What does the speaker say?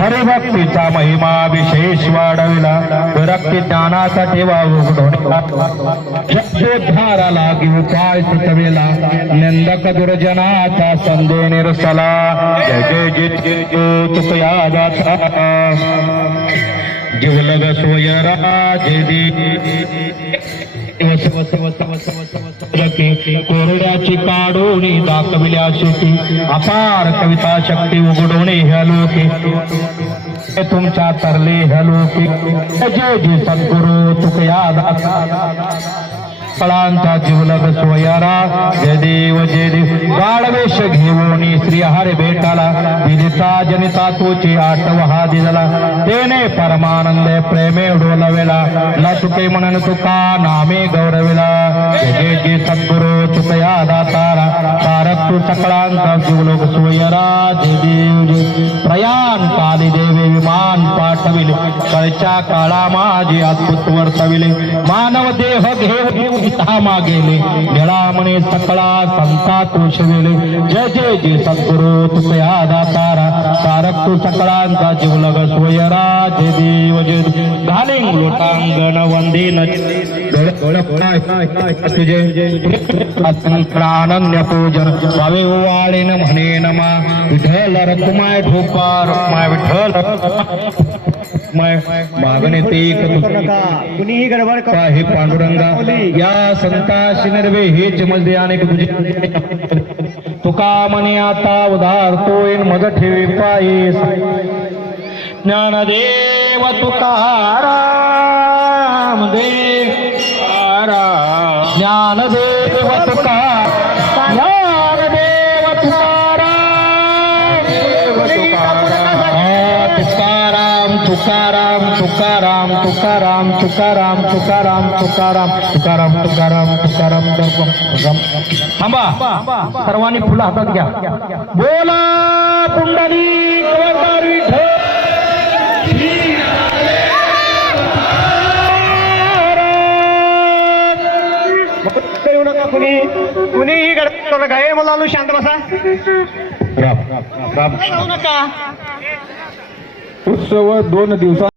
हरिभक्तीचा महिमा विशेष वाढविला विरक्ती ज्ञानाचा ठेवा उघडोधाराला उपाय सुचविला निंदक दुर्जनाचा संदेह निरसला जय जय जय तुकया दाता जीवलग सोयराजे कोरड्याची काढोणी दाखविल्या शेती अपार कविता शक्ती उघडवणे ह्या लोके तुमच्या तरले ह्या लोके जय जय सद्गुरु तुकया दाता फळांचा जीवलग सोयरा जय देव गाढवेश घेऊनी श्री हरे भेटाला दिदिता जनिता तोची आठवहा दिला तेने परमानंद प्रेमे डोलवेला न चुके म्हणून तुका नामे गौरविला जय जय सद्गुरु तुकया दातारा तारक तू सकळांचा जीवलग सोयरा जय देव प्रयाण काली देवे विमान पाठविले कळच्या काळा माझे अद्भुत वर्तविले मानव देह घेऊन मागेले निळा म्हणे सकळा संता तोषविले जय जय जय सद्गुरु तुकया दातारा तारक तू सकळांचा जीवलग सोयरा जय देव जय घालिंग लोटांगण वंदीन तुझे अनन्य पूजन भावे ओवाळीन म्हणे नमा विठ्ठल रकुमाय ढोकार माय विठ्ठल मागणे ते कुणीही गडबड हे पांडुरंगा या संताशी निर्वे हेच मध्ये अनेक तुझे तुका म्हणे आता उधार तोय मज ठेवी पायी ज्ञानदेव तुकाराम देव ज्ञानदेव तुकाराम तुकाराम तुकाराम तुकाराम तुकाराम तुकाराम तुकाराम तुकाराम तुकाराम तुकाराम तुकाराम थांबा सर्वांनी फुलं हातात घ्या बोला पुंडलिक विठ्ठल करू नका कुणीही गडबड करू नका हे मुलांनो शांत बसा राम नका उत्सव 2 दिवसात